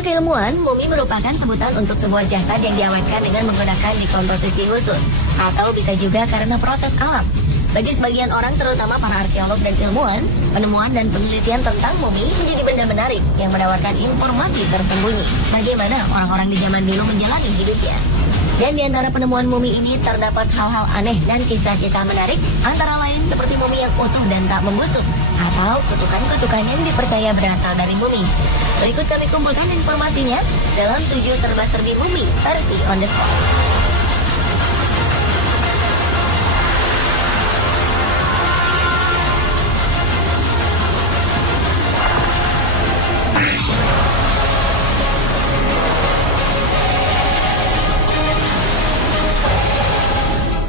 Para keilmuan, mumi merupakan sebutan untuk sebuah jasad yang diawetkan dengan menggunakan dekomposisi khusus, atau bisa juga karena proses alam. Bagi sebagian orang, terutama para arkeolog dan ilmuwan, penemuan dan penelitian tentang mumi menjadi benda menarik yang menawarkan informasi tersembunyi. Bagaimana orang-orang di zaman dulu menjalani hidupnya. Dan di antara penemuan mumi ini terdapat hal-hal aneh dan kisah-kisah menarik, antara lain seperti mumi yang utuh dan tak membusuk, atau kutukan-kutukan yang dipercaya berasal dari mumi. Berikut kami kumpulkan informasinya dalam 7 serba-serbi mumi versi on the spot.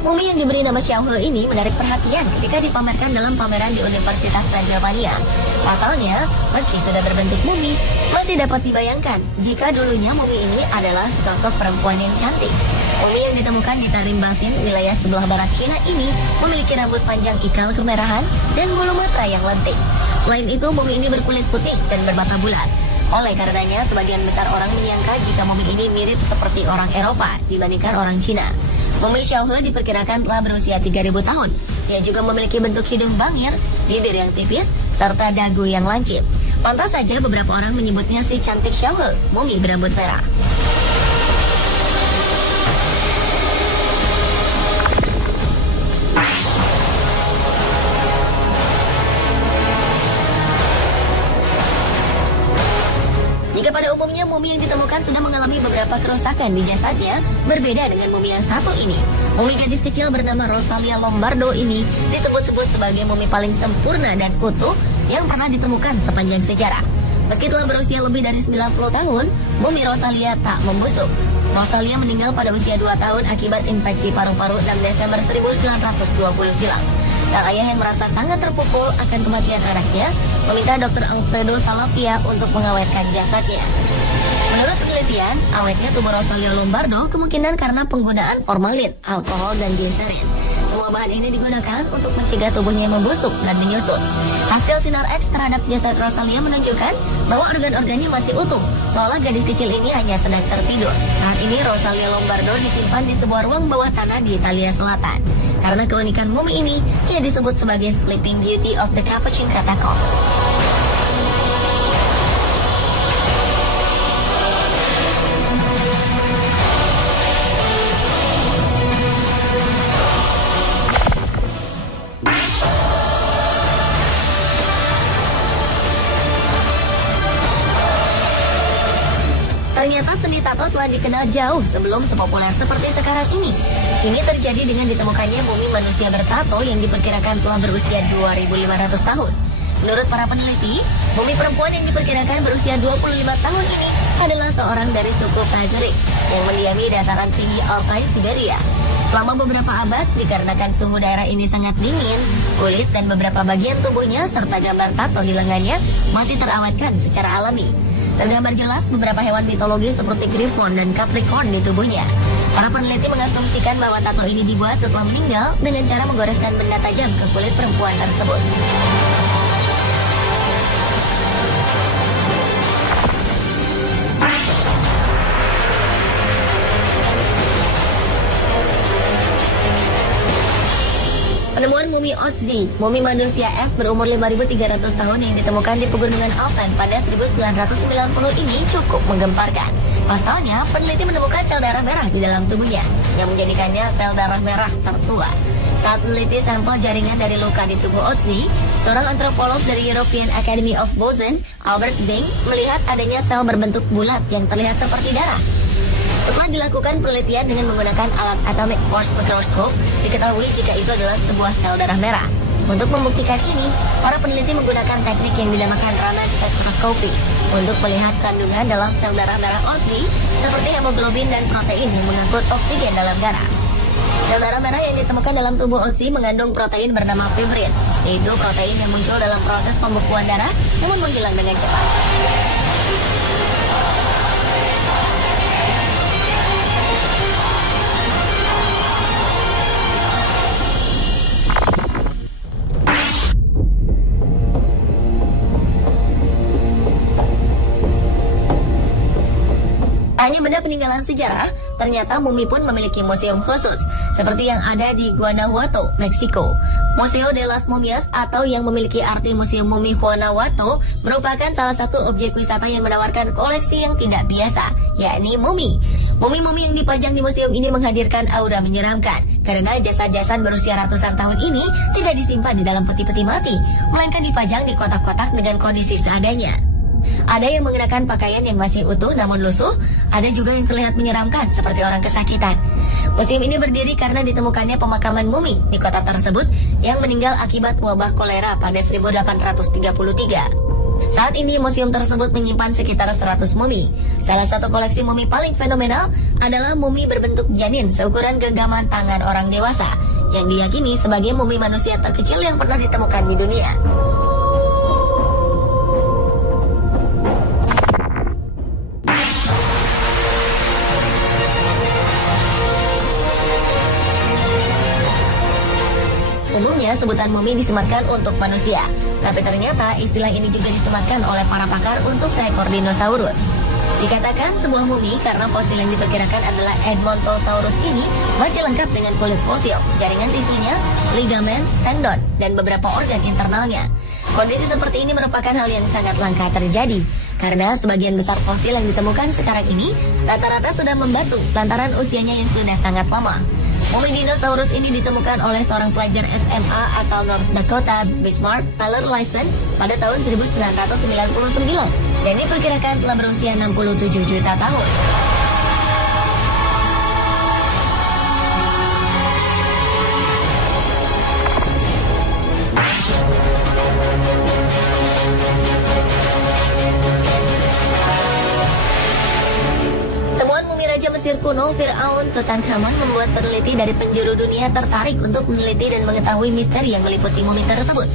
Mumi yang diberi nama Xiaohe ini menarik perhatian ketika dipamerkan dalam pameran di Universitas Pennsylvania. Pasalnya, meski sudah berbentuk mumi, masih dapat dibayangkan jika dulunya mumi ini adalah sosok perempuan yang cantik. Mumi yang ditemukan di Tarim Basin, wilayah sebelah barat Cina ini, memiliki rambut panjang ikal kemerahan dan bulu mata yang lentik. Selain itu, mumi ini berkulit putih dan bermata bulat. Oleh karenanya, sebagian besar orang menyangka jika mumi ini mirip seperti orang Eropa dibandingkan orang Cina. Mumi Xiaohe diperkirakan telah berusia 3.000 tahun. Ia juga memiliki bentuk hidung bangir, bibir yang tipis, serta dagu yang lancip. Pantas saja beberapa orang menyebutnya si cantik Xiaohe, mumi berambut merah. Jika pada umumnya mumi yang ditemukan sudah mengalami beberapa kerusakan di jasadnya, berbeda dengan mumi yang satu ini. Mumi gadis kecil bernama Rosalia Lombardo ini disebut-sebut sebagai mumi paling sempurna dan utuh yang pernah ditemukan sepanjang sejarah. Meski telah berusia lebih dari 90 tahun, mumi Rosalia tak membusuk. Rosalia meninggal pada usia 2 tahun akibat infeksi paru-paru 6 Desember 1920 silam. Sang ayah yang merasa sangat terpukul akan kematian anaknya, meminta Dr. Alfredo Salavia untuk mengawetkan jasadnya. Menurut penelitian, awetnya tubuh Rosalia Lombardo kemungkinan karena penggunaan formalin, alkohol, dan gliserin. Semua bahan ini digunakan untuk mencegah tubuhnya membusuk dan menyusut. Hasil sinar X terhadap jasad Rosalia menunjukkan bahwa organ-organnya masih utuh, seolah gadis kecil ini hanya sedang tertidur. Saat ini Rosalia Lombardo disimpan di sebuah ruang bawah tanah di Italia Selatan. Karena keunikan mumi ini, ia disebut sebagai Sleeping Beauty of the Capuchin Catacombs. Ternyata seni tato telah dikenal jauh sebelum sepopuler seperti sekarang ini. Ini terjadi dengan ditemukannya mumi manusia bertato yang diperkirakan telah berusia 2.500 tahun. Menurut para peneliti, mumi perempuan yang diperkirakan berusia 25 tahun ini adalah seorang dari suku Pazyryk yang mendiami dataran tinggi Altai, Siberia. Selama beberapa abad, dikarenakan suhu daerah ini sangat dingin, kulit dan beberapa bagian tubuhnya serta gambar tato di lengannya masih terawetkan secara alami. Tergambar jelas beberapa hewan mitologi seperti Griffon dan Capricorn di tubuhnya. Para peneliti mengasumsikan bahwa tato ini dibuat setelah meninggal dengan cara menggoreskan benda tajam ke kulit perempuan tersebut. Penemuan mumi Otzi, mumi manusia es berumur 5.300 tahun yang ditemukan di pegunungan Alpen pada 1990 ini cukup menggemparkan. Pasalnya, peneliti menemukan sel darah merah di dalam tubuhnya, yang menjadikannya sel darah merah tertua. Saat meneliti sampel jaringan dari luka di tubuh Otzi, seorang antropolog dari European Academy of Bozen, Albert Zing, melihat adanya sel berbentuk bulat yang terlihat seperti darah. Setelah dilakukan penelitian dengan menggunakan alat atomic force microscope, diketahui jika itu adalah sebuah sel darah merah. Untuk membuktikan ini, para peneliti menggunakan teknik yang dinamakan Raman spectroscopy untuk melihat kandungan dalam sel darah merah Otzi seperti hemoglobin dan protein yang mengangkut oksigen dalam darah. Sel darah merah yang ditemukan dalam tubuh Otzi mengandung protein bernama fibrin, yaitu protein yang muncul dalam proses pembekuan darah namun menghilang dengan cepat. hanya benda peninggalan sejarah, ternyata mumi pun memiliki museum khusus, seperti yang ada di Guanajuato, Meksiko. Museo de las Momias atau yang memiliki arti Museum Mumi Guanajuato merupakan salah satu objek wisata yang menawarkan koleksi yang tidak biasa, yakni mumi. Mumi-mumi yang dipajang di museum ini menghadirkan aura menyeramkan, karena jasad-jasad berusia ratusan tahun ini tidak disimpan di dalam peti-peti mati, melainkan dipajang di kotak-kotak dengan kondisi seadanya. Ada yang mengenakan pakaian yang masih utuh namun lusuh, ada juga yang terlihat menyeramkan seperti orang kesakitan. Museum ini berdiri karena ditemukannya pemakaman mumi di kota tersebut yang meninggal akibat wabah kolera pada 1833. Saat ini museum tersebut menyimpan sekitar 100 mumi. Salah satu koleksi mumi paling fenomenal adalah mumi berbentuk janin seukuran genggaman tangan orang dewasa, yang diyakini sebagai mumi manusia terkecil yang pernah ditemukan di dunia. Umumnya sebutan mumi disematkan untuk manusia, tapi ternyata istilah ini juga disematkan oleh para pakar untuk seekor dinosaurus. Dikatakan sebuah mumi karena fosil yang diperkirakan adalah Edmontosaurus ini masih lengkap dengan kulit fosil, jaringan tisunya, ligamen, tendon, dan beberapa organ internalnya. Kondisi seperti ini merupakan hal yang sangat langka terjadi, karena sebagian besar fosil yang ditemukan sekarang ini rata-rata sudah membatu lantaran usianya yang sudah sangat lama. Mumi dinosaurus ini ditemukan oleh seorang pelajar SMA asal North Dakota, Bismarck Tyler Lyson pada tahun 1999 dan diperkirakan telah berusia 67 juta tahun. Raja Mesir kuno Fir'aun Tutankhamun membuat peneliti dari penjuru dunia tertarik untuk meneliti dan mengetahui misteri yang meliputi mumi tersebut.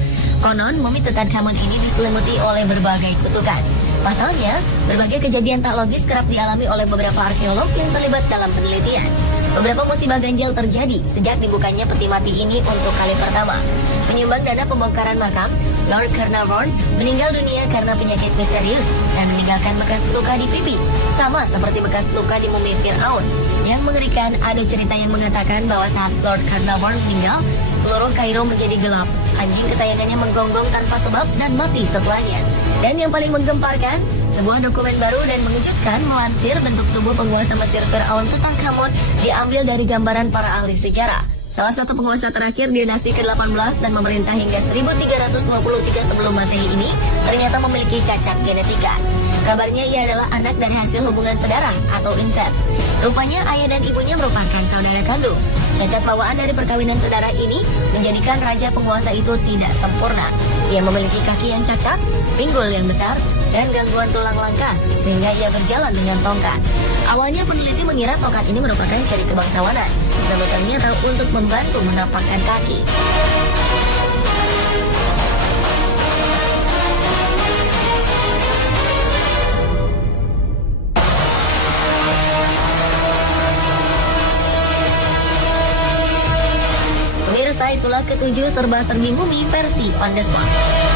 Konon, mumi Tutankhamun ini diselimuti oleh berbagai kutukan. Pasalnya, berbagai kejadian tak logis kerap dialami oleh beberapa arkeolog yang terlibat dalam penelitian. Beberapa musibah ganjil terjadi sejak dibukanya peti mati ini untuk kali pertama. Menyumbang dana pembongkaran makam, Lord Carnarvon meninggal dunia karena penyakit misterius dan meninggalkan bekas luka di pipi, sama seperti bekas luka di mumi Fir'aun. Yang mengerikan, ada cerita yang mengatakan bahwa saat Lord Carnarvon meninggal, seluruh Kairo menjadi gelap. Anjing kesayangannya menggonggong tanpa sebab dan mati setelahnya. Dan yang paling menggemparkan, sebuah dokumen baru dan mengejutkan melansir bentuk tubuh penguasa Mesir Fir'aun Tutankhamun diambil dari gambaran para ahli sejarah. Salah satu penguasa terakhir dinasti ke-18 dan memerintah hingga 1323 sebelum Masehi ini ternyata memiliki cacat genetika. Kabarnya ia adalah anak dari hasil hubungan saudara atau incest. Rupanya ayah dan ibunya merupakan saudara kandung. Cacat bawaan dari perkawinan saudara ini menjadikan raja penguasa itu tidak sempurna. Ia memiliki kaki yang cacat, pinggul yang besar, dan gangguan tulang langka, sehingga ia berjalan dengan tongkat. Awalnya peneliti mengira tongkat ini merupakan ciri kebangsawanan, namun ternyata untuk membantu menapakkan kaki. Pemirsa, itulah ketujuh serba-serbi mumi versi on the spot.